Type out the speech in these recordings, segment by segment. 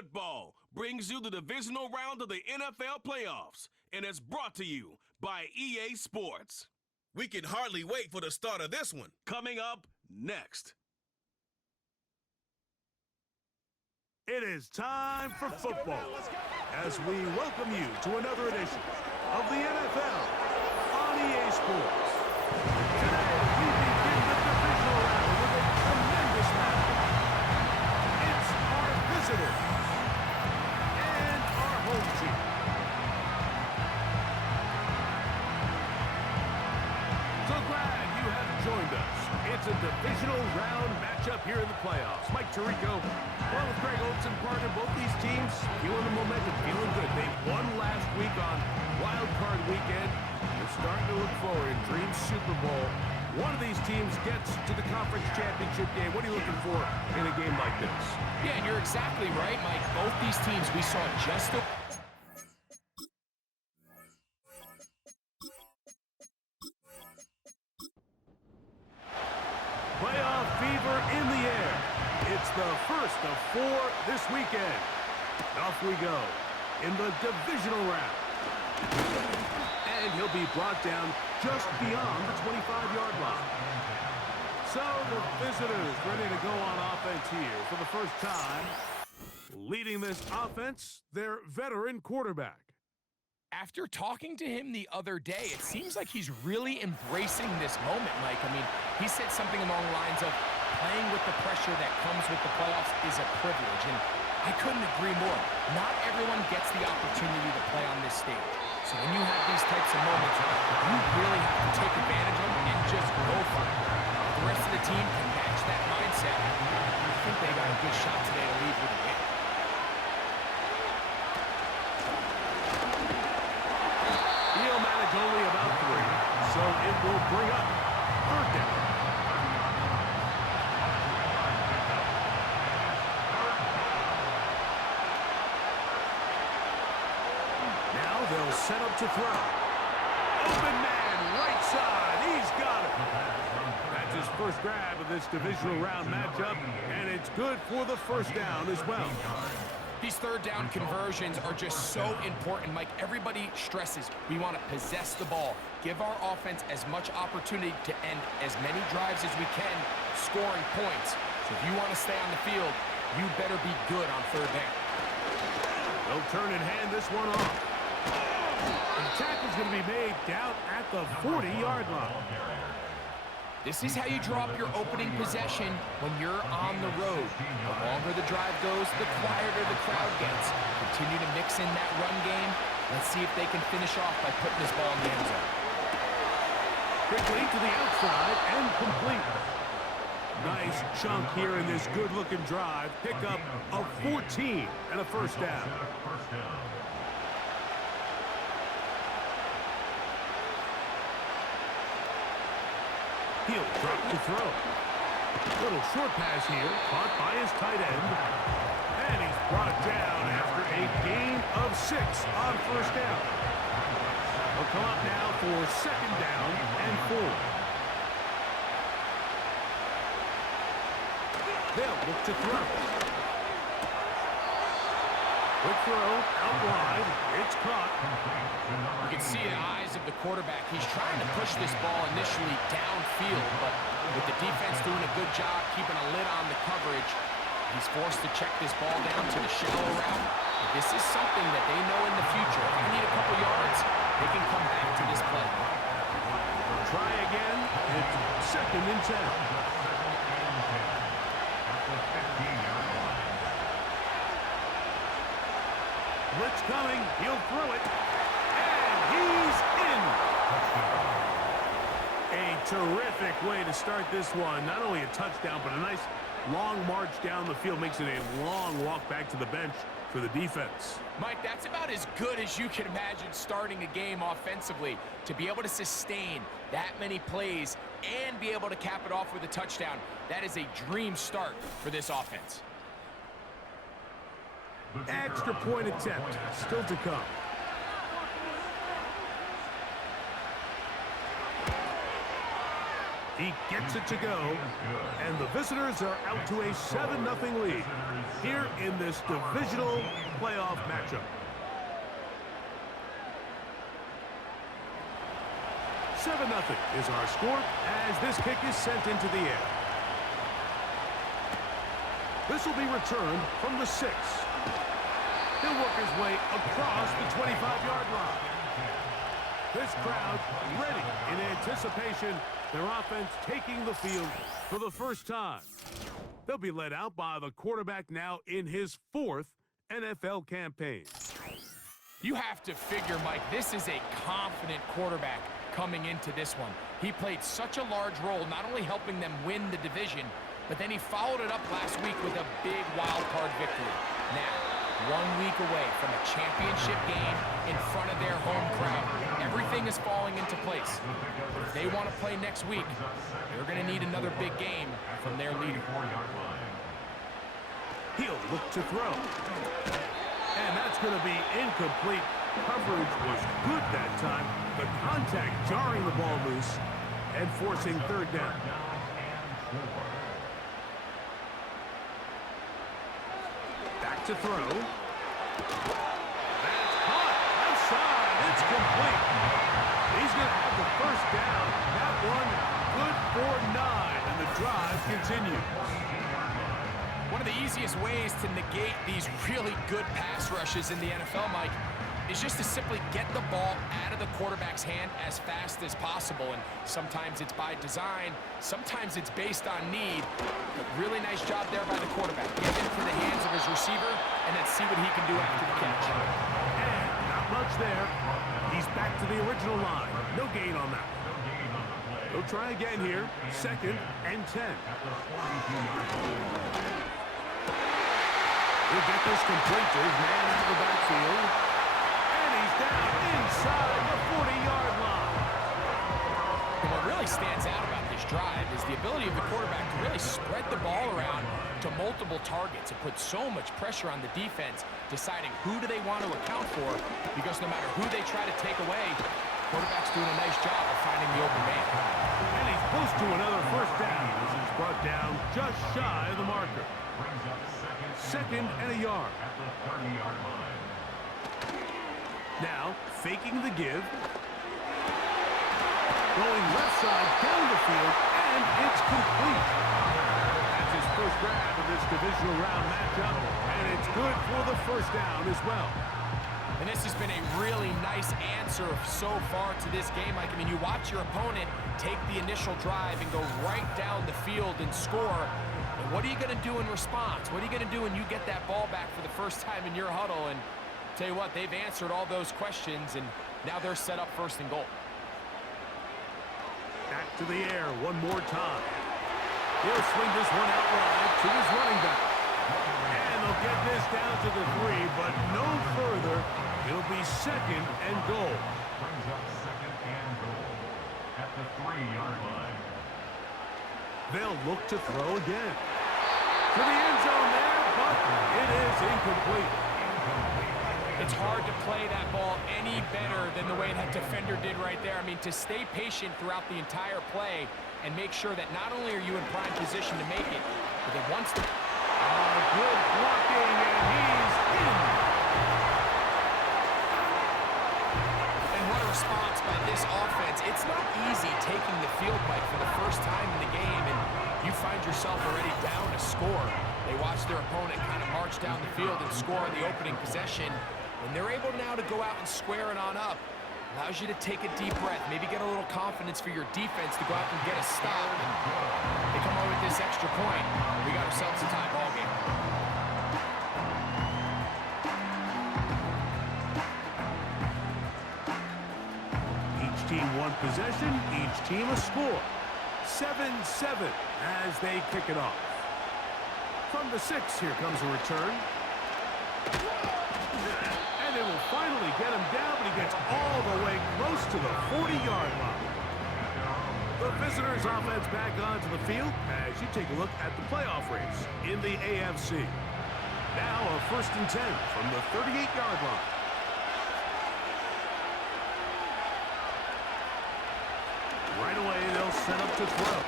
Football brings you the divisional round of the NFL playoffs, and it's brought to you by EA Sports. We can hardly wait for the start of this one. Coming up next. It is time for football as we welcome you to another edition of the NFL on EA Sports. Today, we begin the divisional round with a tremendous match. It's our visitors and our home team. So glad you have joined us. It's a divisional round matchup here in the playoffs. Mike Tirico, along with Greg Olson, partner, both these teams feeling the momentum, feeling good. They won last week on Wild Card Weekend. They're starting to look forward in Dream Super Bowl. One of these teams gets to the conference championship game. What are you looking for in a game like this? Yeah, and you're exactly right, Mike. Both these teams, we saw just a... Playoff fever in the air. It's the first of 4 this weekend. Off we go in the divisional round. And he'll be brought down just beyond the 25-yard line. So the visitors ready to go on offense here for the first time. Leading this offense, their veteran quarterback. After talking to him the other day, it seems like he's really embracing this moment, Mike. I mean, he said something along the lines of playing with the pressure that comes with the playoffs is a privilege, and I couldn't agree more. Not everyone gets the opportunity to play on this stage. So when you have these types of moments, you really have to take advantage of them and just go for it. If the rest of the team can match that mindset, I think they got a good shot today to lead with a win. Only about 3, so it will bring up 3rd down. Now they'll set up to throw. Open man, right side, he's got it. That's his first grab of this divisional round matchup, and it's good for the first down as well. These 3rd down conversions are just so important, Mike. Everybody stresses we want to possess the ball, give our offense as much opportunity to end as many drives as we can, scoring points. So if you want to stay on the field, you better be good on 3rd down. They'll turn and hand this one off. And the tackle's going to be made down at the 40-yard line. This is how you draw up your opening possession when you're on the road. The longer the drive goes, the quieter the crowd gets. Continue to mix in that run game. Let's see if they can finish off by putting this ball in the end zone. Quickly to the outside and complete. Nice chunk here in this good-looking drive. Pick up a 14 and a first down. He'll drop to throw. Little short pass here, caught by his tight end. And he's brought down after a gain of 6 on first down. He'll come up now for 2nd down and 4. They'll look to throw. Quick throw, out wide. It's caught. You can see in the eyes of the quarterback, he's trying to push this ball initially downfield, but with the defense doing a good job keeping a lid on the coverage, he's forced to check this ball down to the shallow route. This is something that they know in the future. If they need a couple yards, they can come back to this play. Try again. It's 2nd and 10. Blitz coming, he'll throw it, and he's in. A terrific way to start this one. Not only a touchdown, but a nice long march down the field. Makes it a long walk back to the bench for the defense. Mike, that's about as good as you can imagine starting a game offensively. To be able to sustain that many plays and be able to cap it off with a touchdown, that is a dream start for this offense. Extra point attempt still to come. He gets it to go, and the visitors are out to a 7-0 lead here in this divisional playoff matchup. 7-0 is our score as this kick is sent into the air. This will be returned from the 6. He'll work his way across the 25-yard line. This crowd ready in anticipation. Their offense taking the field for the first time. They'll be led out by the quarterback now in his 4th NFL campaign. You have to figure, Mike, this is a confident quarterback coming into this one. He played such a large role, not only helping them win the division, but then he followed it up last week with a big wild card victory. Now, 1 week away from a championship game in front of their home crowd. Everything is falling into place. But if they want to play next week, they're going to need another big game from their leader. He'll look to throw. And that's going to be incomplete. Coverage was good that time. The contact jarring the ball loose and forcing 3rd down. Back to throw. That's caught. Outside. It's complete. He's going to have the 1st down. That one good for 9, and the drive continues. One of the easiest ways to negate these really good pass rushes in the NFL, Mike, is just to simply get the ball out of the quarterback's hand as fast as possible. And sometimes it's by design, sometimes it's based on need. But really nice job there by the quarterback. Get into the hands of his receiver and then see what he can do after the catch. And not much there. He's back to the original line. No gain on that. He'll try again here. 2nd and 10. He'll get this complete to his man into the backfield. And he's down inside the 40-yard line. And what really stands out about this drive is the ability of the quarterback to really spread the ball around to multiple targets. It puts so much pressure on the defense, deciding who do they want to account for, because no matter who they try to take away, the quarterback's doing a nice job of finding the open man. And he's close to another 1st down as he's brought down just shy of the marker. 2nd and a yard. Now, faking the give. Going left side down the field, and it's complete. That's his 1st grab of this divisional round matchup, and it's good for the 1st down as well. And this has been a really nice answer so far to this game. Like, I mean, you watch your opponent take the initial drive and go right down the field and score. And what are you going to do in response? What are you going to do when you get that ball back for the first time in your huddle? And tell you what, they've answered all those questions, and now they're set up 1st and goal. Back to the air one more time. He'll swing this one out wide to his running back. And they'll get this down to the 3, but no further. It'll be 2nd and goal. Brings up 2nd and goal at the 3-yard line. They'll look to throw again. To the end zone there, but it is incomplete. It's hard to play that ball any better than the way that defender did right there. I mean, to stay patient throughout the entire play and make sure that not only are you in prime position to make it, but that once the... good blocking, and he's in. And what a response by this offense. It's not easy taking the field bike for the first time in the game, and you find yourself already down a score. They watch their opponent kind of march down the field and score on the opening possession, and they're able now to go out and square it on up. Allows you to take a deep breath, maybe get a little confidence for your defense to go out and get a stop. And they come away with this extra point. We got ourselves a tie ball game. Each team one possession, each team a score. 7-7 as they kick it off. From the 6, here comes a return. And they will finally get him down, but he gets all the way close to the 40-yard line. The visitors' offense back onto the field as you take a look at the playoff race in the AFC. Now a 1st and 10 from the 38-yard line. Right away, they'll set up to throw.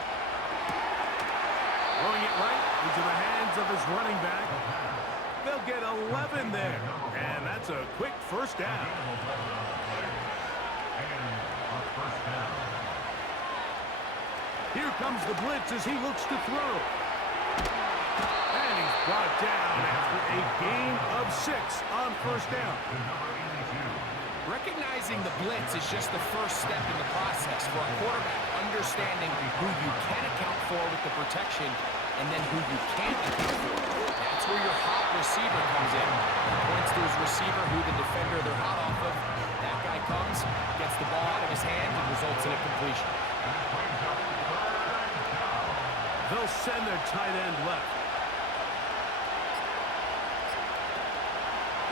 Throwing it right into the hands of his running back. They'll get 11 there. And that's a quick first down. Here comes the blitz as he looks to throw. And he's brought down after a gain of 6 on first down. Recognizing the blitz is just the first step in the process for a quarterback, understanding who you can account for with the protection and then who you can't account for. That's where your hot receiver comes in. Points to his receiver, who the defender they're hot off of. That guy comes, gets the ball out of his hand, and results in a completion. They'll send their tight end left.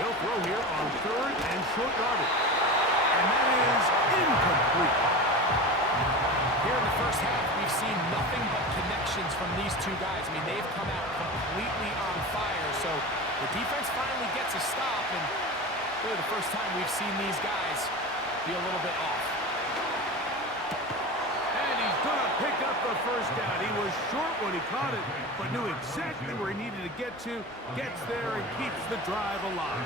They'll throw here on 3rd and short yardage. And that is incomplete. Here in the first half, we've seen nothing but connections from these two guys. I mean, they've come out completely on fire. So the defense finally gets a stop, and really the first time we've seen these guys be a little bit off. And he's going to pick up the first down. He was short when he caught it, but knew exactly where he needed to get to. Gets there and keeps the drive alive.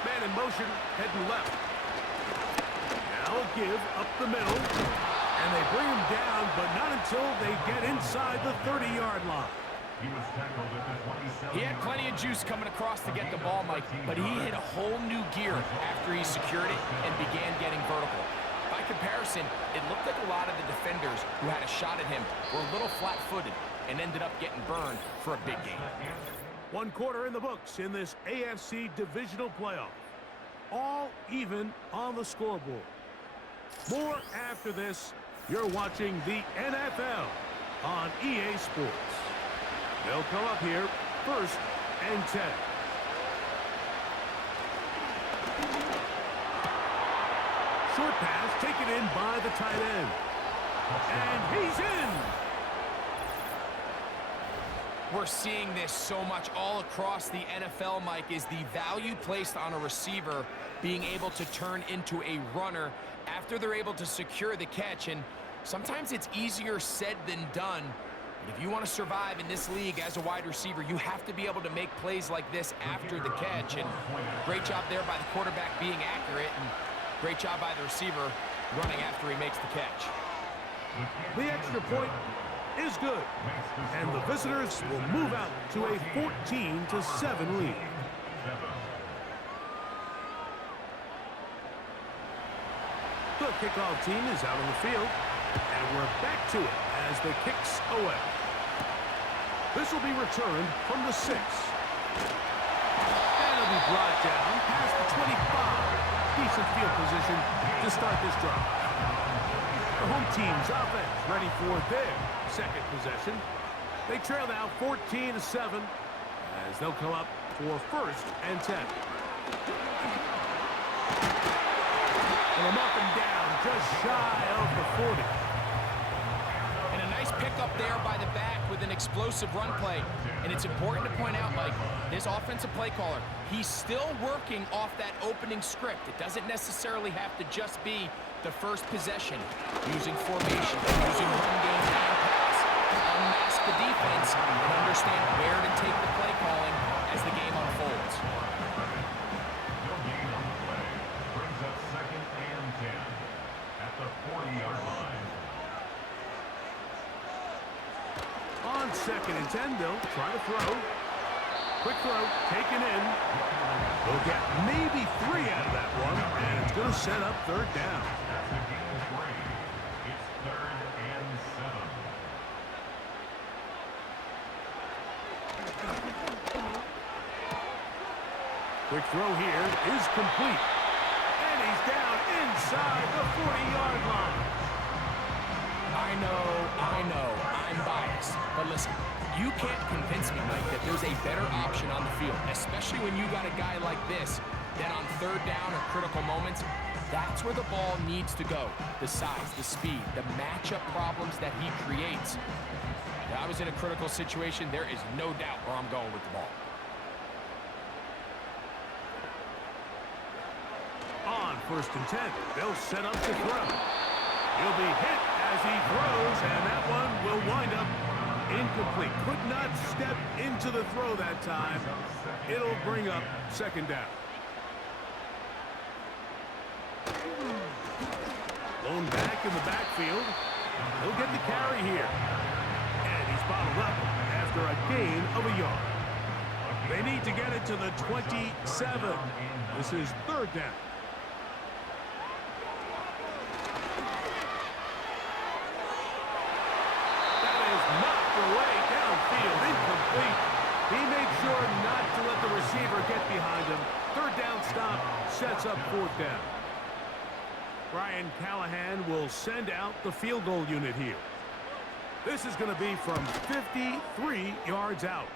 Man in motion, heading left. Now a give up the middle. And they bring him down, but not until they get inside the 30-yard line. He was tackled at the 27. He had plenty of juice coming across to get the ball, Mike, but he hit a whole new gear after he secured it and began getting vertical. By comparison, it looked like a lot of the defenders who had a shot at him were a little flat-footed and ended up getting burned for a big game. 1 quarter in the books in this AFC Divisional playoff. All even on the scoreboard. More after this. You're watching the NFL on EA Sports. They'll come up here 1st and 10. Short pass taken in by the tight end. And he's in. We're seeing this so much all across the NFL, Mike, is the value placed on a receiver being able to turn into a runner after they're able to secure the catch. And sometimes it's easier said than done. But if you want to survive in this league as a wide receiver, you have to be able to make plays like this after the catch. And great job there by the quarterback being accurate, and great job by the receiver running after he makes the catch. The extra point is good, and the visitors will move out to a 14-7 lead. The kickoff team is out on the field, and we're back to it as the kicks away. This will be returned from the 6. And it'll be brought down past the 25. Decent field position to start this drive. The home team's offense ready for their second possession. They trail now 14-7 as they'll come up for 1st and 10. And they'll mark them down just shy of the 40. And a nice pickup there by the back with an explosive run play. And it's important to point out, Mike, this offensive play caller, he's still working off that opening script. It doesn't necessarily have to just be the first possession, using formation, using run game and pass, unmask the defense, and understand where to take the play calling as the game unfolds. No gain on the play. Brings up 2nd and 10 at the 40-yard line. On 2nd and 10, they'll try to throw. Quick throw, taken in. They'll get maybe 3 out of that one, and it's going to set up 3rd down. That's the gain of 3. It's 3rd and 7. Quick throw here is complete. And he's down inside the 40-yard line. I know, I'm biased. But listen, you can't convince me, Mike, that there's a better option on the field, especially when you got a guy like this, that on 3rd down or critical moments, that's where the ball needs to go. The size, the speed, the matchup problems that he creates. If I was in a critical situation, there is no doubt where I'm going with the ball. On first and 10. They'll set up to throw. He'll be hit as he throws, and that one will wind up incomplete. Could not step into the throw that time. It'll bring up second down. Blown back in the backfield. He'll get the carry here. And he's bottled up after a gain of a yard. They need to get it to the 27. This is third down. That is knocked away downfield, incomplete. He made sure not to let the receiver get behind him. Third down stop sets up fourth down. Brian Callahan will send out the field goal unit here. This is going to be from 53 yards out.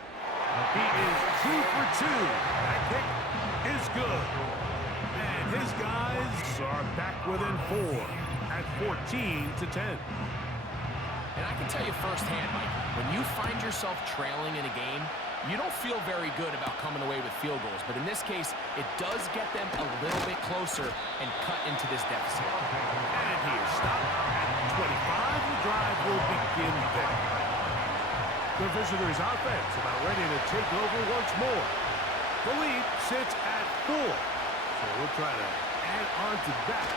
He is 2 for 2. That kick is good. And his guys are back within 4 at 14 to 10. And I can tell you firsthand, Mike, when you find yourself trailing in a game, you don't feel very good about coming away with field goals. But in this case, it does get them a little bit closer and cut into this deficit. And he is stopped at 25. The drive will begin there. The visitors' offense about ready to take over once more. The lead sits at 4. So we'll try to add on to that.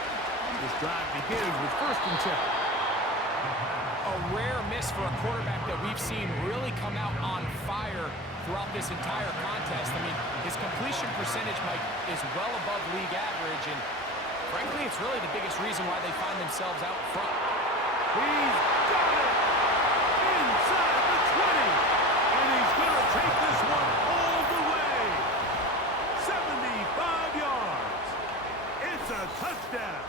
This drive begins with first and 10. A rare miss for a quarterback that we've seen really come out on fire throughout this entire contest. I mean, his completion percentage, Mike, is well above league average, and frankly, it's really the biggest reason why they find themselves out front. He's got it! Inside the 20! And he's going to take this one all the way! 75 yards! It's a touchdown!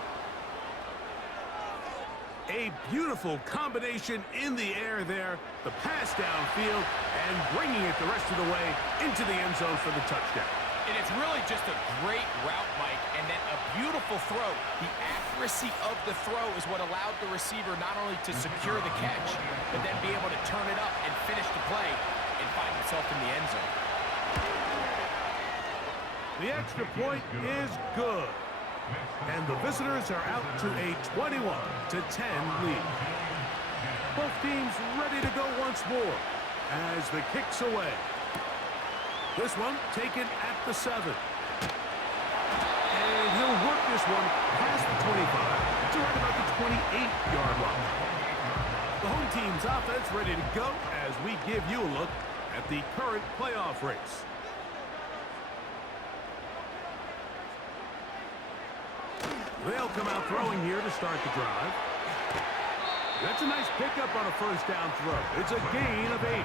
A beautiful combination in the air there. The pass downfield and bringing it the rest of the way into the end zone for the touchdown. And it's really just a great route, Mike, and then a beautiful throw. The accuracy of the throw is what allowed the receiver not only to secure the catch, but then be able to turn it up and finish the play and find himself in the end zone. The extra point is good. And the visitors are out to a 21-10 lead. Both teams ready to go once more as the kick's away. This one taken at the 7. And he'll work this one past the 25 to right about the 28-yard line. The home team's offense ready to go as we give you a look at the current playoff race. They'll come out throwing here to start the drive. That's a nice pickup on a first down throw. It's a gain of 8.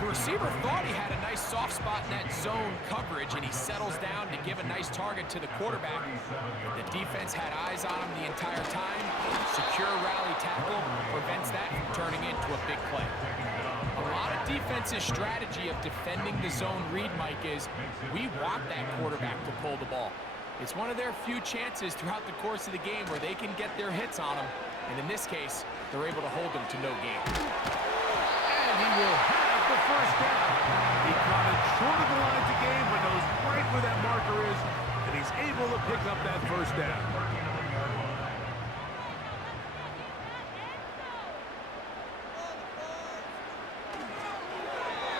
The receiver thought he had a nice soft spot in that zone coverage, and he settles down to give a nice target to the quarterback. The defense had eyes on him the entire time. Secure rally tackle prevents that from turning into a big play. A lot of defense's strategy of defending the zone read, Mike, is we want that quarterback to pull the ball. It's one of their few chances throughout the course of the game where they can get their hits on him. And in this case, they're able to hold him to no gain. And he will have the first down. He caught it short of the line to gain, but knows right where that marker is, and he's able to pick up that first down.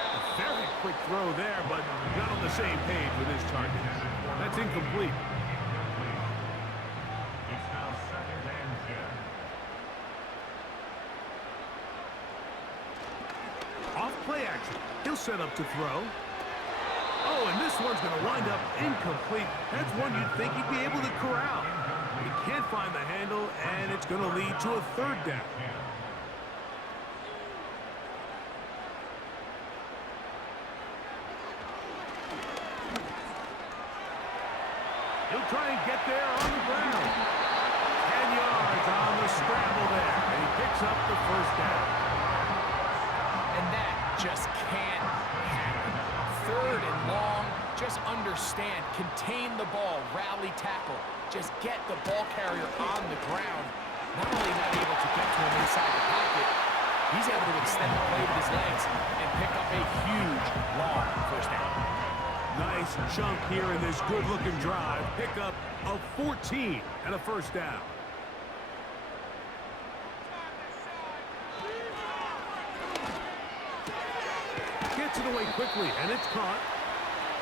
A very quick throw there, but not on the same page with his target. That's incomplete. It's now second and 10. Off play action. He'll set up to throw. Oh, and this one's going to wind up incomplete. That's one you'd think he'd be able to corral. He can't find the handle, and it's going to lead to a third down. He'll try and get there on the ground. 10 yards on the scramble there, and he picks up the first down. And that just can't happen. Third and long, just understand, contain the ball, rally tackle, just get the ball carrier on the ground. Not only not able to get to him inside the pocket, he's able to extend the play with his legs and pick up a huge, long first down. Nice chunk here in this good-looking drive. Pickup of 14 and a first down. Gets it away quickly, and it's caught.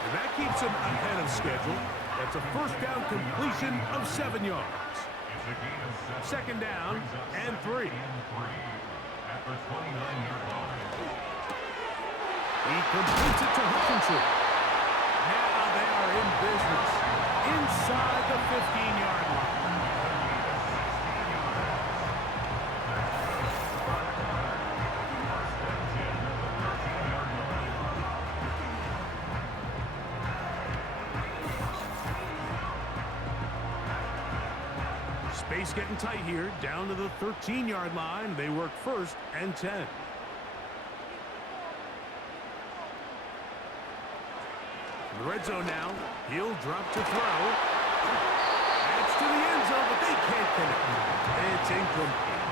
And that keeps him ahead of schedule. That's a first down completion of 7 yards. Second down and 3. At the 29-yard line. He completes it to Hutchinson. Now they are in business inside the 15-yard line. Space getting tight here, down to the 13-yard line. They work first and 10. In the red zone now. He'll drop to throw. That's to the end zone, but they can't connect. It's incomplete.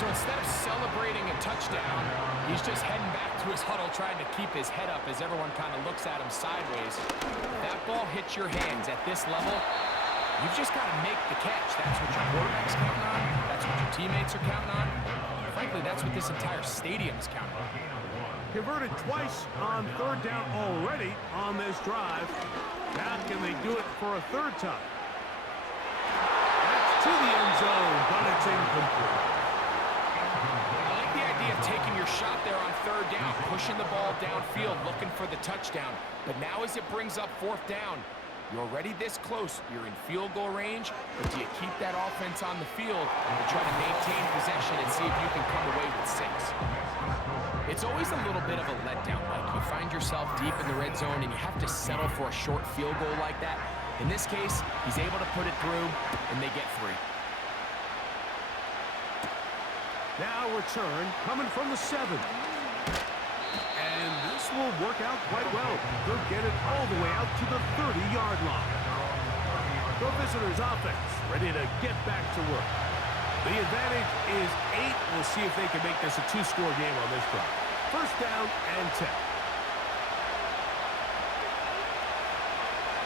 So instead of celebrating a touchdown, he's just heading back to his huddle trying to keep his head up as everyone kind of looks at him sideways. If that ball hits your hands at this level, you've just got to make the catch. That's what your quarterback's counting on. That's what your teammates are counting on. Frankly, that's what this entire stadium's counting on. Converted twice on third down already on this drive. Now can they do it for a third time? That's to the end zone, but it's incomplete. I like the idea of taking your shot there on third down, pushing the ball downfield, looking for the touchdown. But now as it brings up fourth down, you're already this close. You're in field goal range, but do you keep that offense on the field and try to maintain possession and see if you can come away with 6? It's always a little bit of a letdown. Like you find yourself deep in the red zone and you have to settle for a short field goal like that. In this case, he's able to put it through, and they get 3. Now return coming from the 7. And this will work out quite well. They'll get it all the way out to the 30-yard line. The visitors' offense ready to get back to work. The advantage is 8. We'll see if they can make this a 2-score game on this drive. First down and 10.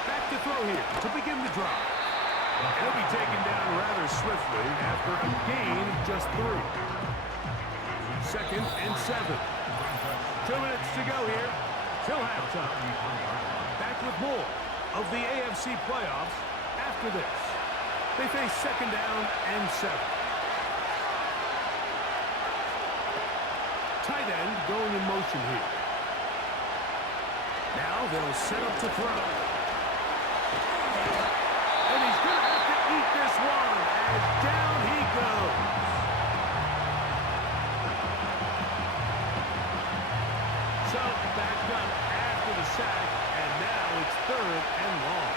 Back to throw here to begin the drive. He'll be taken down rather swiftly after a gain of just 3. Second and 7. 2 minutes to go here till halftime. Back with more of the AFC playoffs after this. They face second down and 7. Tight end going in motion here. Now they'll set up to throw. And he's going to have to eat this one as down he goes. So back up after the sack, and now it's third and long.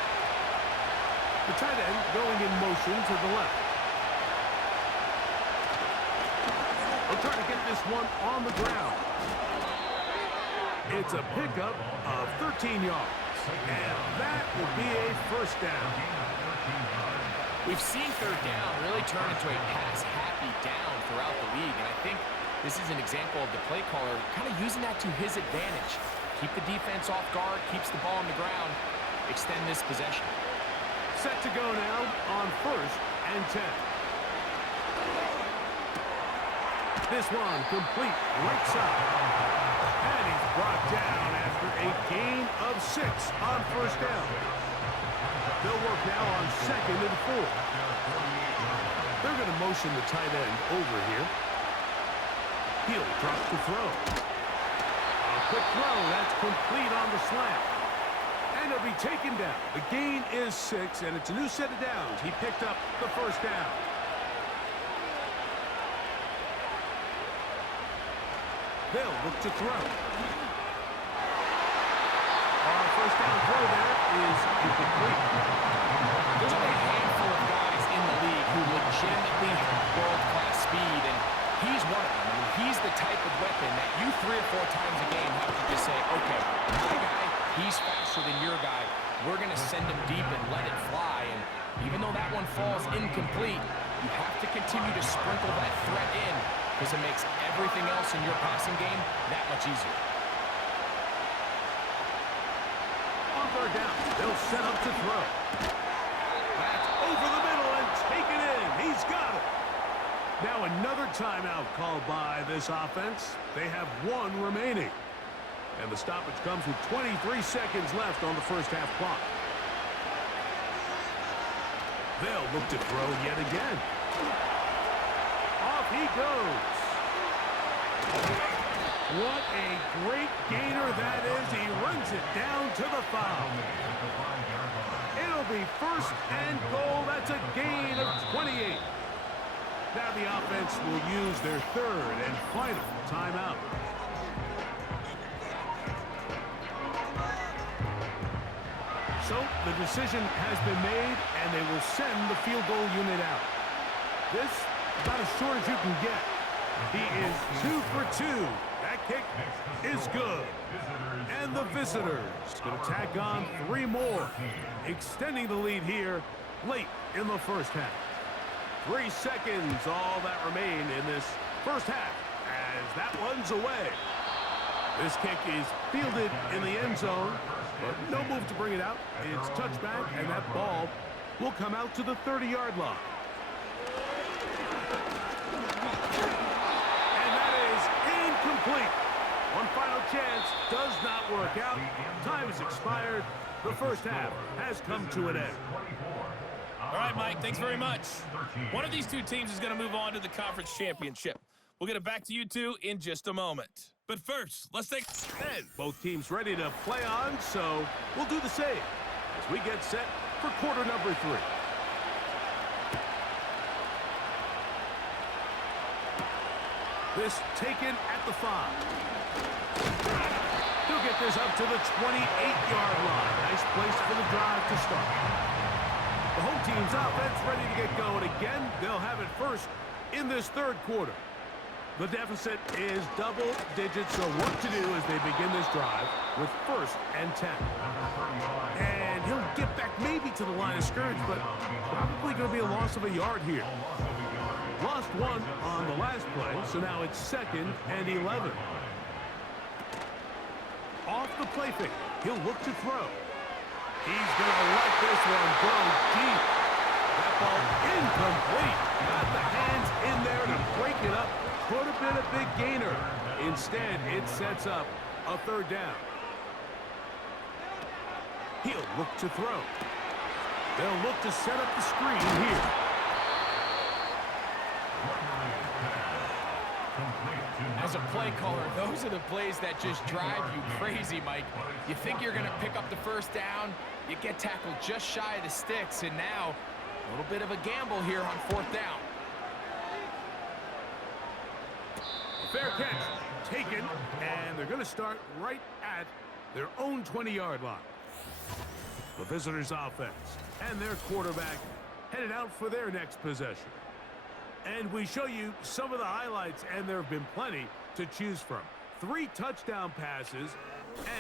The tight end going in motion to the left. They'll try to get this one on the ground. It's a pickup of 13 yards. And that will be a first down. We've seen third down really turn into a pass-happy down throughout the league, and I think this is an example of the play caller kind of using that to his advantage. Keep the defense off guard, keeps the ball on the ground, extend this possession. Set to go now on first and 10. This one complete right side. And he's brought down after a gain of 6 on first down. They'll work now on second and 4. They're going to motion the tight end over here. He'll drop to throw. A quick throw, that's complete on the slant. And he'll be taken down. The gain is 6, and it's a new set of downs. He picked up the first down. They'll look to throw. Our first down throw there is incomplete. There's only a handful of guys in the league who legitimately have world-class speed, and he's one of them. I mean, he's the type of weapon that you 3 or 4 times a game have to just say, okay, my guy, he's faster than your guy. We're going to send him deep and let it fly. And even though that one falls incomplete, you have to continue to sprinkle that threat in because it makes everything else in your passing game that much easier. third down. They'll set up to throw. Back over the middle and take it in. He's got it. Now another timeout called by this offense. They have one remaining. And the stoppage comes with 23 seconds left on the first half clock. They'll look to throw yet again. Off he goes. What a great gainer that is. He runs it down to the 5. It'll be first and goal. That's a gain of 28. Now the offense will use their third and final timeout. So the decision has been made, and they will send the field goal unit out. This about as short as you can get. He is 2 for 2. That kick is good. And the visitors going to tack on 3 more, extending the lead here late in the first half. 3 seconds, all that remain in this first half as that one's away. This kick is fielded in the end zone, but no move to bring it out. It's touchback, and that ball will come out to the 30-yard line. And that is incomplete. One final chance does not work out. Time has expired. The first half has come to an end. All right, Mike, thanks very much. One of these two teams is going to move on to the conference championship. We'll get it back to you two in just a moment. But first, let's take... And both teams ready to play on, so we'll do the same as we get set for quarter number 3. This taken at the 5. He'll get this up to the 28-yard line. Nice place for the drive to start. The home team's offense ready to get going again. They'll have it first in this third quarter. The deficit is double digits, so what to do as they begin this drive with first and 10. And he'll get back maybe to the line of scrimmage, but probably going to be a loss of a yard here. Lost 1 on the last play, so now it's 2nd and 11. Off the play fake, he'll look to throw. He's going to let this one go deep. That ball incomplete. Got the hands in there to break it up. Could have been a big gainer. Instead, it sets up a third down. He'll look to throw. They'll look to set up the screen here. As a play caller, those are the plays that just drive you crazy, Mike. You think you're going to pick up the first down, you get tackled just shy of the sticks, and now a little bit of a gamble here on 4th down. Fair catch taken, and they're going to start right at their own 20-yard line. The visitors' offense and their quarterback headed out for their next possession. And we show you some of the highlights, and there have been plenty to choose from. 3 touchdown passes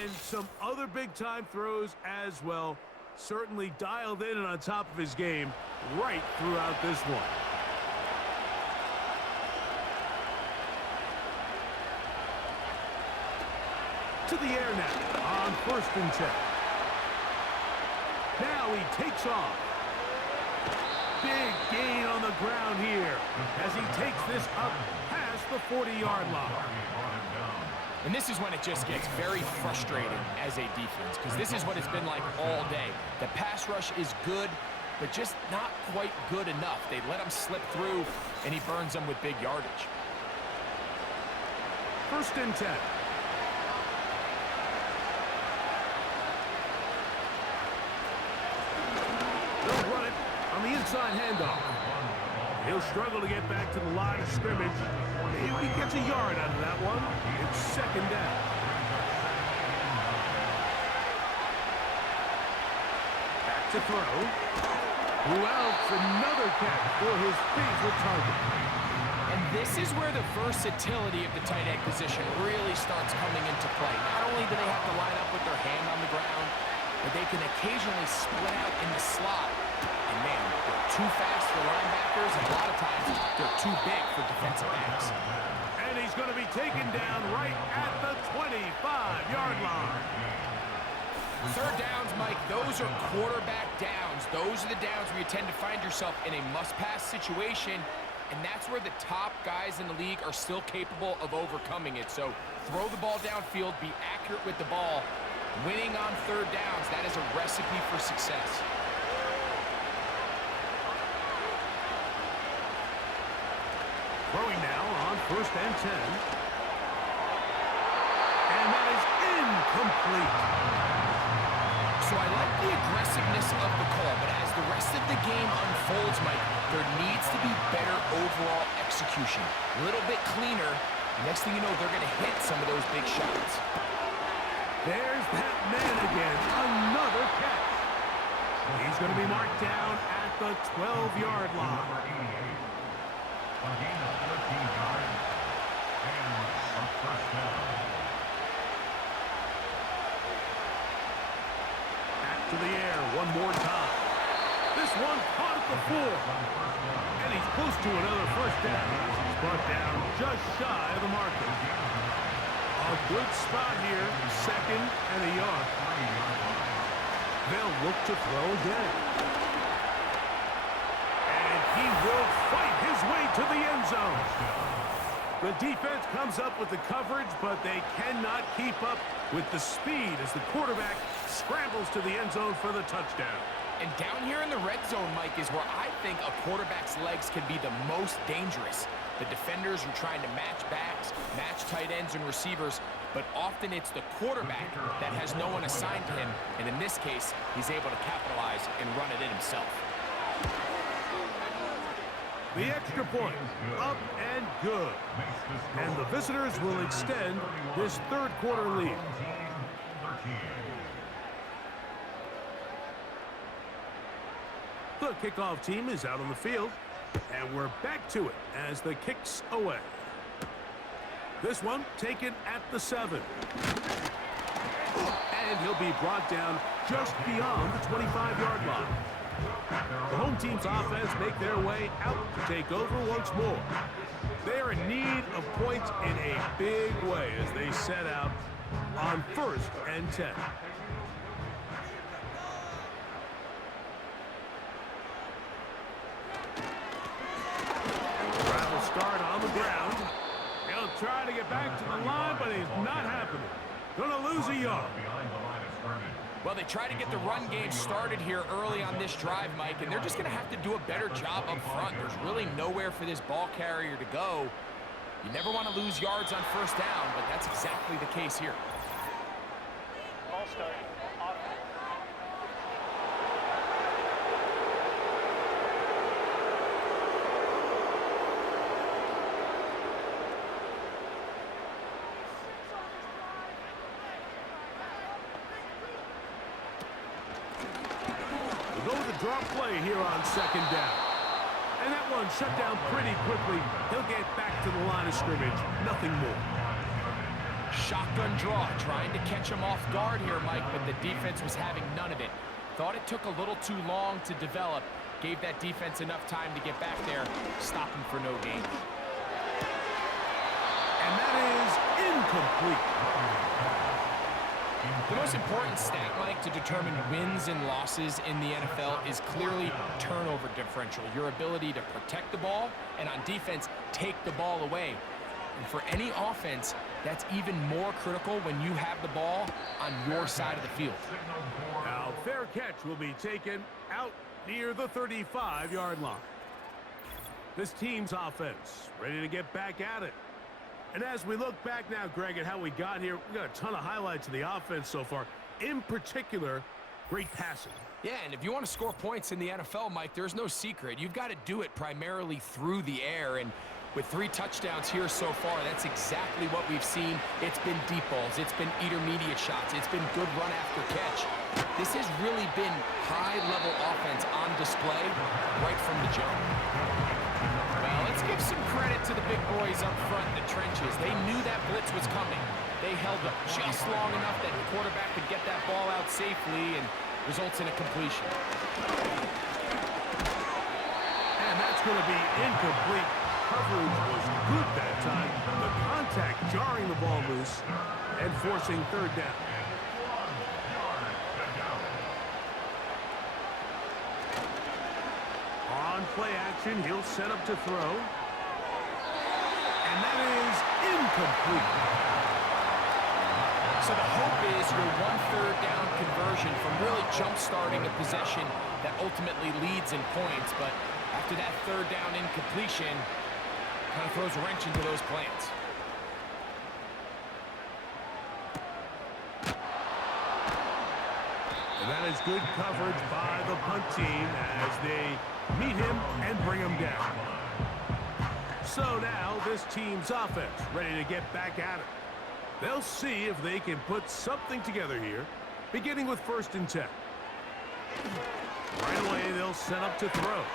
and some other big-time throws as well. Certainly dialed in and on top of his game right throughout this one. To the air now on 1st and 10. Now he takes off. Big gain on the ground here as he takes this up past the 40-yard line. And this is when it just gets very frustrating as a defense, because this is what it's been like all day. The pass rush is good, but just not quite good enough. They let him slip through, and he burns them with big yardage. 1st and 10. They'll run it on the inside handoff. He'll struggle to get back to the line of scrimmage. Maybe he gets a yard out of that one. It's 2nd down. Back to throw. Who else? Another catch for his favorite target. And this is where the versatility of the tight end position really starts coming into play. Not only do they have to line up with their hand on the ground, but they can occasionally split out in the slot. And man, they're too fast for linebackers, and a lot of times they're too big for defensive backs. And he's going to be taken down right at the 25-yard line. Third downs, Mike, those are quarterback downs. Those are the downs where you tend to find yourself in a must-pass situation, and that's where the top guys in the league are still capable of overcoming it. So throw the ball downfield, be accurate with the ball. Winning on third downs, that is a recipe for success. Throwing now on 1st and 10. And that is incomplete. So I like the aggressiveness of the call, but as the rest of the game unfolds, Mike, there needs to be better overall execution. A little bit cleaner. Next thing you know, they're going to hit some of those big shots. There's that man again. Another catch. He's going to be marked down at the 12-yard line. A gain of 13 yards and a first down. Back to the air one more time. This one caught at the 4. And he's close to another first down. He's brought down just shy of the marker. A good spot here. 2nd and a yard. They'll look to throw again. And he will fight his way to the end zone. The defense comes up with the coverage, but they cannot keep up with the speed as the quarterback scrambles to the end zone for the touchdown. And down here in the red zone, Mike, is where I think a quarterback's legs can be the most dangerous. The defenders are trying to match backs, match tight ends and receivers, but often it's the quarterback that has no one assigned to him, and in this case, he's able to capitalize and run it in himself. The extra point, up and good. And the visitors will extend this third quarter lead. The kickoff team is out on the field, and we're back to it as the kick's away. This one taken at the 7. And he'll be brought down just beyond the 25-yard line. The home team's offense make their way out to take over once more. They are in need of points in a big way as they set out on 1st and 10. Travel start on the ground. He'll try to get back to the line, but it's not happening. Gonna lose a yard. Well, they try to get the run game started here early on this drive, Mike, and they're just going to have to do a better job up front. There's really nowhere for this ball carrier to go. You never want to lose yards on 1st down, but that's exactly the case here. Ball start. Drop play here on 2nd down. And that one shut down pretty quickly. He'll get back to the line of scrimmage. Nothing more. Shotgun draw, trying to catch him off guard here, Mike, but the defense was having none of it. Thought it took a little too long to develop. Gave that defense enough time to get back there. Stop him for no gain. And that is incomplete. The most important stat, Mike, to determine wins and losses in the NFL is clearly turnover differential, your ability to protect the ball, and on defense, take the ball away. And for any offense, that's even more critical when you have the ball on your side of the field. Now, fair catch will be taken out near the 35-yard line. This team's offense ready to get back at it. And as we look back now, Greg, at how we got here, we got a ton of highlights of the offense so far. In particular, great passing. Yeah, and if you want to score points in the NFL, Mike, there's no secret. You've got to do it primarily through the air, and with 3 touchdowns here so far, that's exactly what we've seen. It's been deep balls. It's been intermediate shots. It's been good run after catch. This has really been high-level offense on display right from the jump. Well, let's give some credit to the big boys up front in the trenches. They knew that blitz was coming. They held up just long enough that the quarterback could get that ball out safely and results in a completion. And that's going to be incomplete. Coverage was good that time. The contact jarring the ball loose and forcing 3rd down. play action. He'll set up to throw. And that is incomplete. So the hope is your 1/3 down conversion from really jump-starting a possession that ultimately leads in points. But after that 3rd down incompletion, kind of throws a wrench into those plans. And that is good coverage by the punt team as they meet him and bring him down. So now this team's offense ready to get back at it. They'll see if they can put something together here, beginning with 1st and 10. Right away, they'll set up to throw.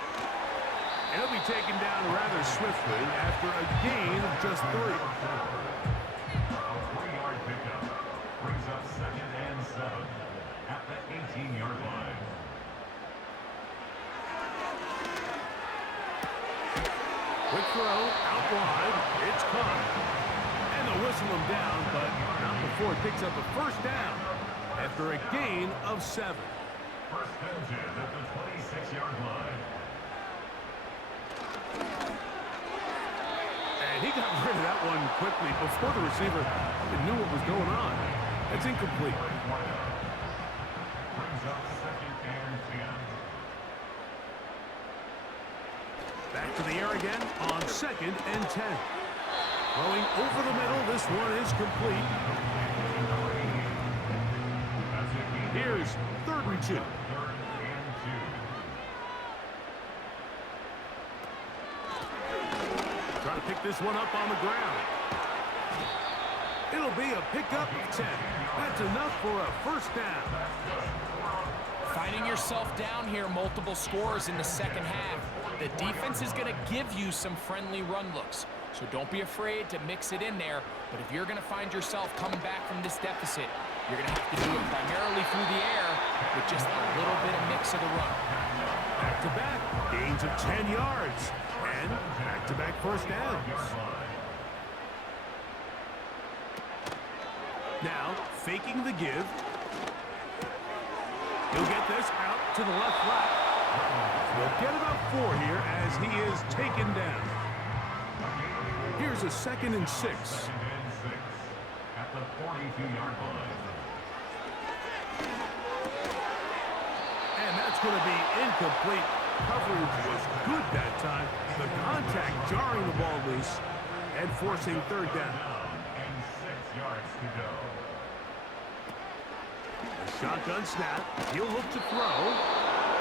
And he'll be taken down rather swiftly after a gain of just 3. A 3-yard pickup brings up 2nd and 7 at the 18-yard line. Quick throw, out wide, it's caught. And they'll whistle him down, but not before it picks up a 1st down after a gain of 7. 1st and 10 at the 26-yard line. And he got rid of that one quickly before the receiver even knew what was going on. It's incomplete. Brings up 2nd and 10. Back to the air again on 2nd and 10. Throwing over the middle, this one is complete. Here's 3rd and 2. 3rd and 2. Trying to pick this one up on the ground. It'll be a pickup of 10. That's enough for a 1st down. Finding yourself down here, multiple scores in the 2nd half. The defense is going to give you some friendly run looks. So don't be afraid to mix it in there. But if you're going to find yourself coming back from this deficit, you're going to have to do it primarily through the air with just a little bit of mix of the run. Back-to-back gains of 10 yards. And back-to-back 1st downs. Now, faking the give. He'll get this out to the left flat. We'll get about 4 here as he is taken down. Here's a 2nd and 6. 2nd and 6 at the 42-yard line. And that's going to be incomplete. Coverage was good that time. The contact jarring the ball loose and forcing 3rd down. And 6 yards to go. A shotgun snap. He'll look to throw.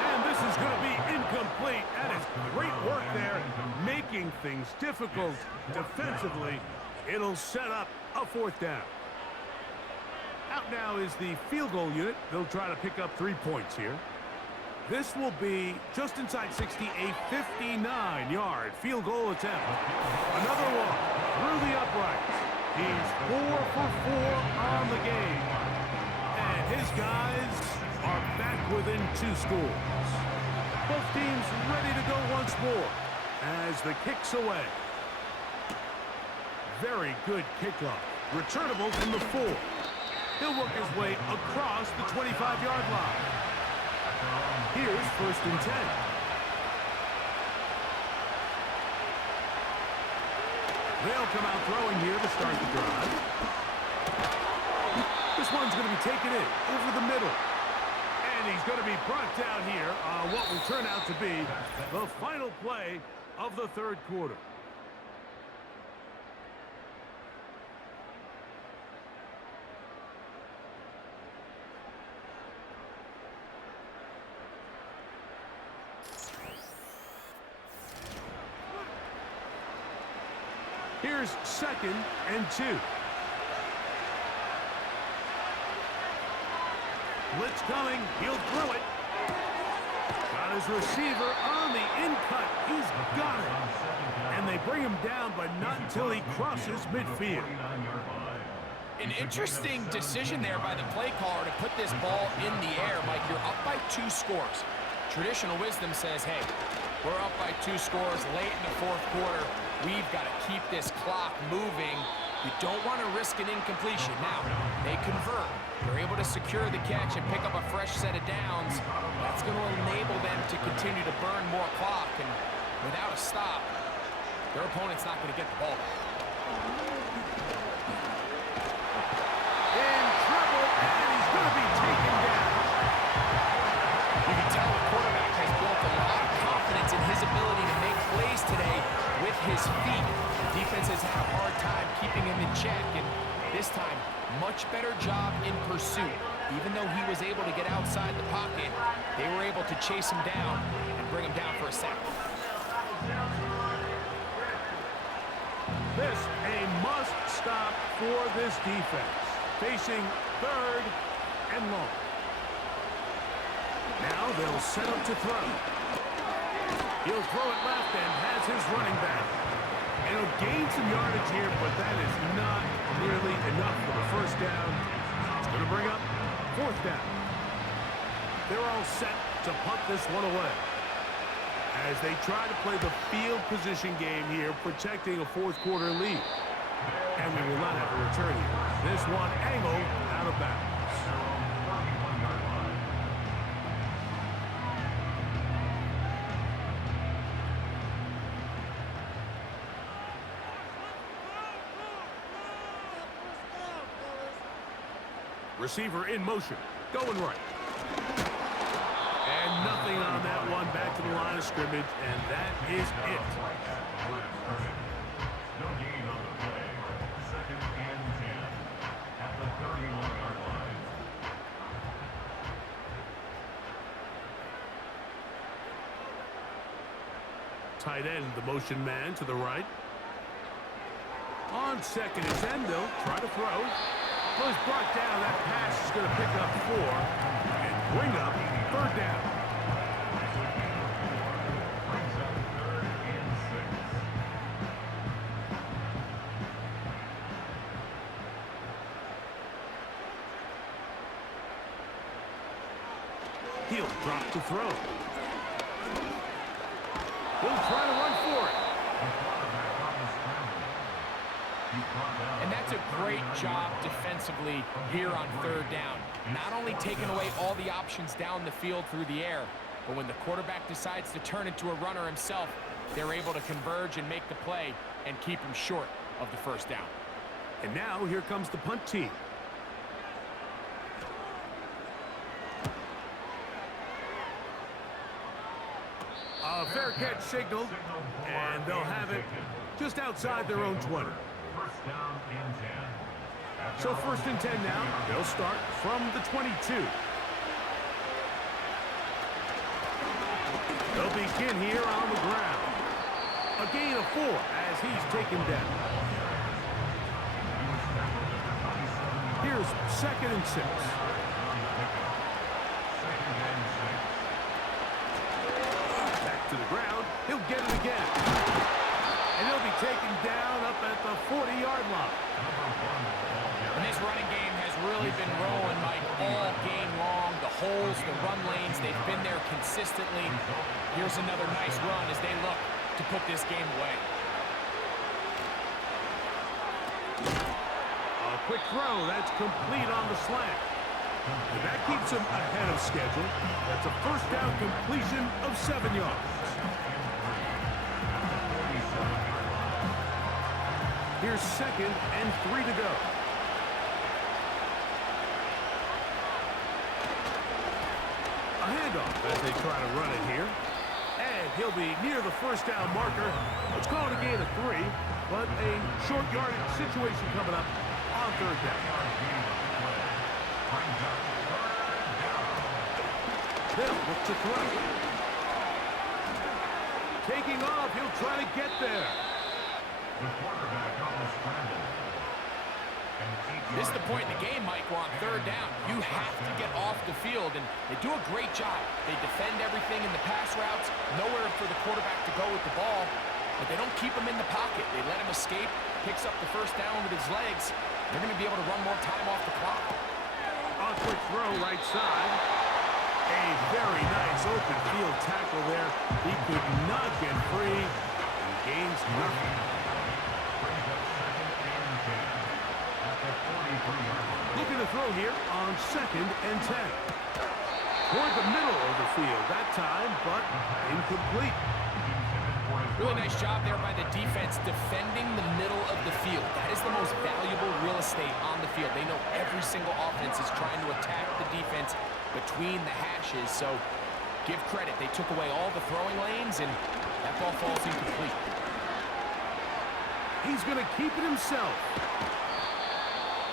And this is going to be incomplete. That is great work there, making things difficult defensively. It'll set up a 4th down. Out now is the field goal unit. They'll try to pick up 3 points here. This will be just inside 60, a 59-yard field goal attempt. Another one through the uprights. He's 4 for 4 on the game. And his guys are back within 2 scores. Both teams ready to go once more as the kick's away. Very good kickoff. Returnable from the 4. He'll work his way across the 25-yard line. Here's 1st and 10. They'll come out throwing here to start the drive. This one's going to be taken in over the middle. And he's going to be brought down here on what will turn out to be the final play of the 3rd quarter. Here's 2nd and 2. Blitz coming. He'll throw it. Got his receiver on the in-cut. He's got it. And they bring him down, but not until he crosses midfield. An interesting decision there by the play caller to put this ball in the air. Mike, you're up by 2 scores. Traditional wisdom says, hey, we're up by 2 scores late in the 4th quarter. We've got to keep this clock moving You don't want to risk an incompletion. Now, they convert. They're able to secure the catch and pick up a fresh set of downs. That's going to enable them to continue to burn more clock. And without a stop, their opponent's not going to get the ball back. In trouble, and he's going to be taken down. You can tell the quarterback has built a lot of confidence in his ability to make plays today with his feet. The defense has had a hard time keeping him in check, and this time, much better job in pursuit. Even though he was able to get outside the pocket, they were able to chase him down and bring him down for a sack. This a must-stop for this defense. Facing 3rd and long. Now they'll set up to throw. He'll throw it left and has his running back. And he'll gain some yardage here, but that is not nearly enough for the first down. It's going to bring up 4th down. They're all set to punt this one away, as they try to play the field position game here, protecting a 4th quarter lead. And we will not have a return here. This one angled out of bounds. Receiver in motion, going right. And nothing on that one, back to the line of scrimmage, and that is it. No gain on the play. 2nd and 10 at the 31-yard line. Tight end, the motion man to the right. On 2nd and 10, they'll try to throw. Well, he's brought down. That pass is going to pick up 4 and bring up 3rd down. Brings up 3rd and 6. He'll drop to throw. He'll try to run for it. And that's a great job defensively here on 3rd down. Not only taking away all the options down the field through the air, but when the quarterback decides to turn into a runner himself, they're able to converge and make the play and keep him short of the 1st down. And now here comes the punt team. A fair catch signal, and they'll have it just outside their own 20. 1st down and 10. So 1st and 10 now. They'll start from the 22. They'll begin here on the ground. A gain of 4 as he's taken down. Here's 2nd and 6. Back to the ground. He'll get it again. And he'll be taken down up at the 40-yard line. And this running game has really been rolling, Mike, all game long. The holes, the run lanes, they've been there consistently. Here's another nice run as they look to put this game away. A quick throw. That's complete on the slant. And that keeps him ahead of schedule. That's a 1st down completion of 7 yards. Here's 2nd and 3 to go. A handoff as they try to run it here. And he'll be near the 1st down marker. Let's call it a gain of 3, but a short yardage situation coming up on 3rd down. They'll look to throw. Taking off, he'll try to get there. The quarterback on the scramble. This is the point in the game, Mike, where on 3rd down, you have to get off the field, and they do a great job. They defend everything in the pass routes, nowhere for the quarterback to go with the ball, but they don't keep him in the pocket. They let him escape, picks up the 1st down with his legs. They're going to be able to run more time off the clock. A quick throw right side. A very nice open field tackle there. He could not get free. He gains nothing. Brings up 2nd and 10. throw here on 2nd and 10. Toward the middle of the field that time, but incomplete. Really nice job there by the defense defending the middle of the field. That is the most valuable real estate on the field. They know every single offense is trying to attack the defense between the hashes, so give credit. They took away all the throwing lanes, and that ball falls incomplete. He's going to keep it himself.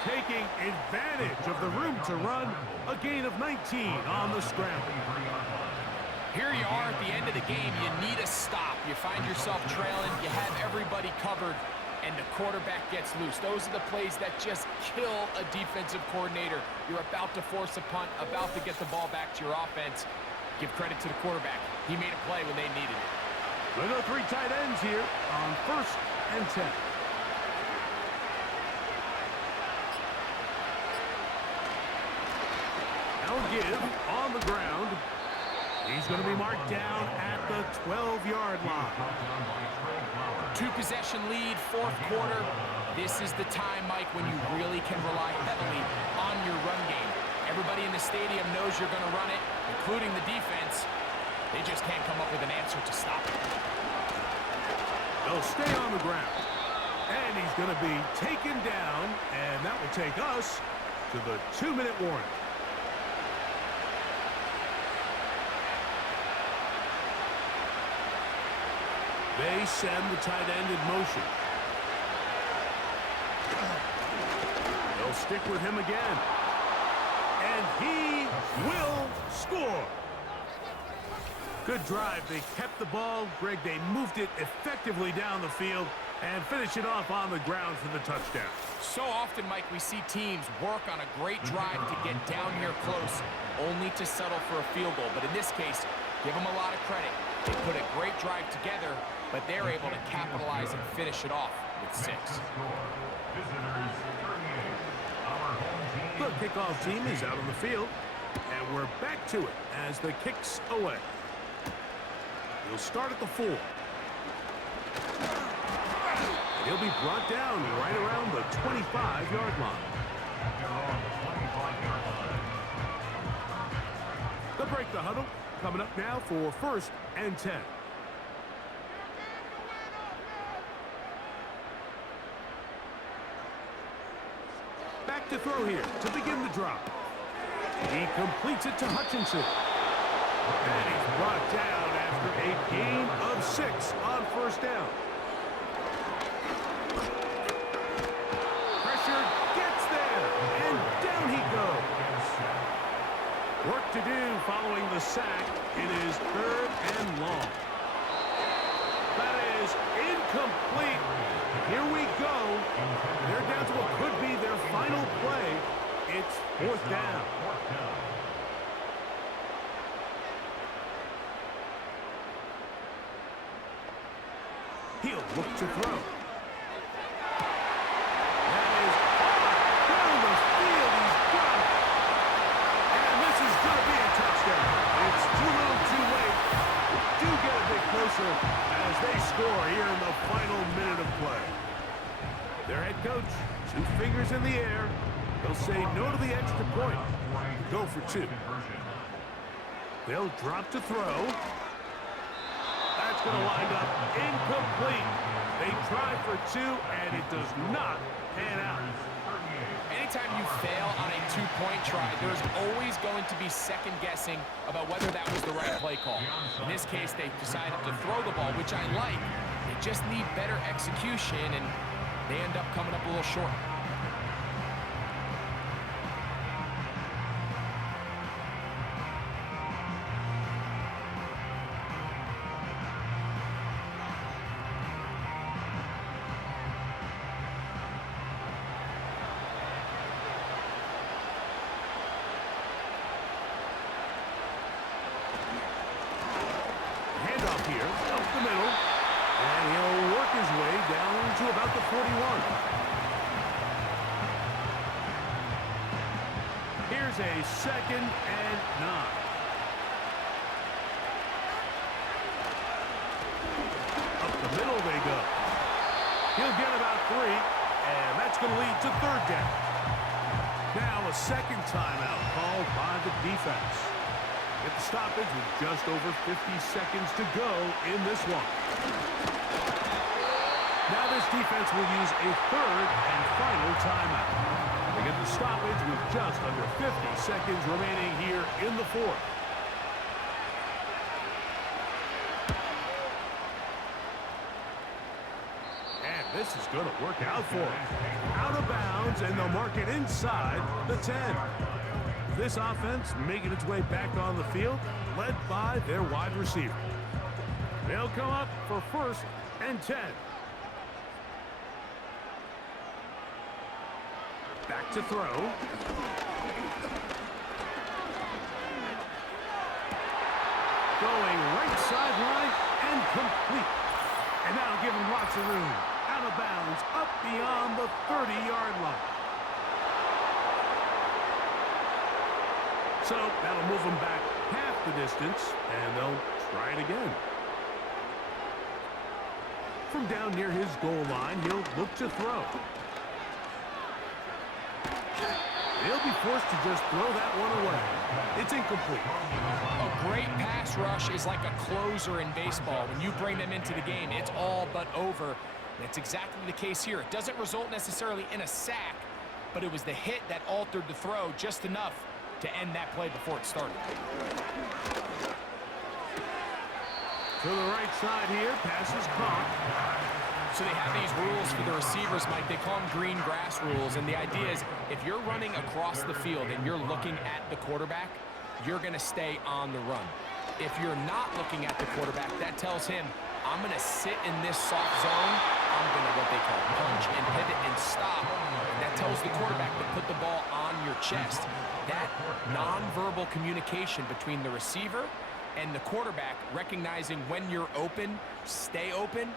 Taking advantage of the room to run, a gain of 19 on the scramble. Here you are at the end of the game. You need a stop. You find yourself trailing. You have everybody covered, and the quarterback gets loose. Those are the plays that just kill a defensive coordinator. You're about to force a punt, about to get the ball back to your offense. Give credit to the quarterback. He made a play when they needed it. We'll go 3 tight ends here on 1st and 10. Now give on the ground. He's going to be marked down at the 12-yard line. 2-possession lead, 4th quarter. This is the time, Mike, when you really can rely heavily on your run game. Everybody in the stadium knows you're going to run it, including the defense. They just can't come up with an answer to stop it. They'll stay on the ground. And he's going to be taken down, and that will take us to the 2-minute warning. They send the tight end in motion. They'll stick with him again. And he will score. Good drive. They kept the ball. Greg, they moved it effectively down the field and finish it off on the ground for the touchdown. So often, Mike, we see teams work on a great drive to get down here close, only to settle for a field goal. But in this case, give them a lot of credit. They put a great drive together, but they're able to capitalize and finish it off with 6. The kickoff team is out on the field, and we're back to it as the kick's away. He'll start at the 4. He'll be brought down right around the 25-yard line. They'll break the huddle. Coming up now for 1st and 10. Back to throw here to begin the drop. He completes it to Hutchinson. And he's brought down after a gain of 6 on 1st down. Pressure gets there, and down he goes. Work to do following the sack. It is 3rd and long. That is incomplete. Here we go. They're down to what could be their final play. It's 4th down. He'll look to throw. That is down the field. He's got it. And this is going to be a touchdown. It's too little too late. Do get a bit closer as they score here in the final minute of play. Their head coach, 2 fingers in the air. They'll say no to the extra point. Go for 2. They'll drop to throw. That's going to wind up incomplete. They try for 2, and it does not pan out. Anytime you fail on a 2-point try, there's always going to be second guessing about whether that was the right play call. In this case, they decided to throw the ball, which I like. They just need better execution, and they end up coming up a little short. Handoff here, up the middle, and he'll work his way down to about the 41. Here's a 2nd and 9. Up the middle they go. He'll get about 3, and that's going to lead to 3rd down. Now a second timeout called by the defense. Get the stoppage with just over 50 seconds to go in this one. Now this defense will use a third and final timeout. They get the stoppage with just under 50 seconds remaining here in the fourth. And this is going to work out for them. Out of bounds, and they'll mark it inside the 10. This offense making its way back on the field, led by their wide receiver. They'll come up for first and 10. Back to throw. Going right sideline and complete. And now giving lots of room. Out of bounds, up beyond the 30-yard line. So that'll move them back half the distance, and they'll try it again. From down near his goal line, he'll look to throw. They'll be forced to just throw that one away. It's incomplete. A great pass rush is like a closer in baseball. When you bring them into the game, it's all but over. That's exactly the case here. It doesn't result necessarily in a sack, but it was the hit that altered the throw just enough to end that play before it started. To the right side here, pass is caught. So they have these rules for the receivers, Mike. They call them green grass rules, and the idea is if you're running across the field and you're looking at the quarterback, you're going to stay on the run. If you're not looking at the quarterback, that tells him, I'm going to sit in this soft zone. I'm going to what they call punch and pivot and stop. And that tells the quarterback to put the ball on your chest. That nonverbal communication between the receiver and the quarterback, recognizing when you're open, stay open,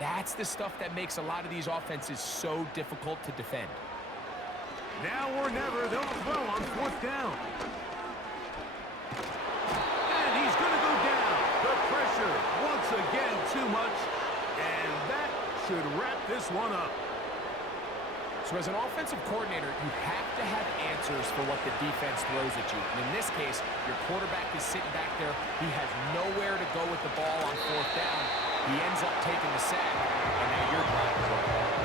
that's the stuff that makes a lot of these offenses so difficult to defend. Now or never, they'll throw on fourth down. And he's going to go down. The pressure, once again, too much. And that should wrap this one up. So as an offensive coordinator, you have to have answers for what the defense throws at you. And in this case, your quarterback is sitting back there. He has nowhere to go with the ball on fourth down. He ends up taking the sack, and now you're driving the ball.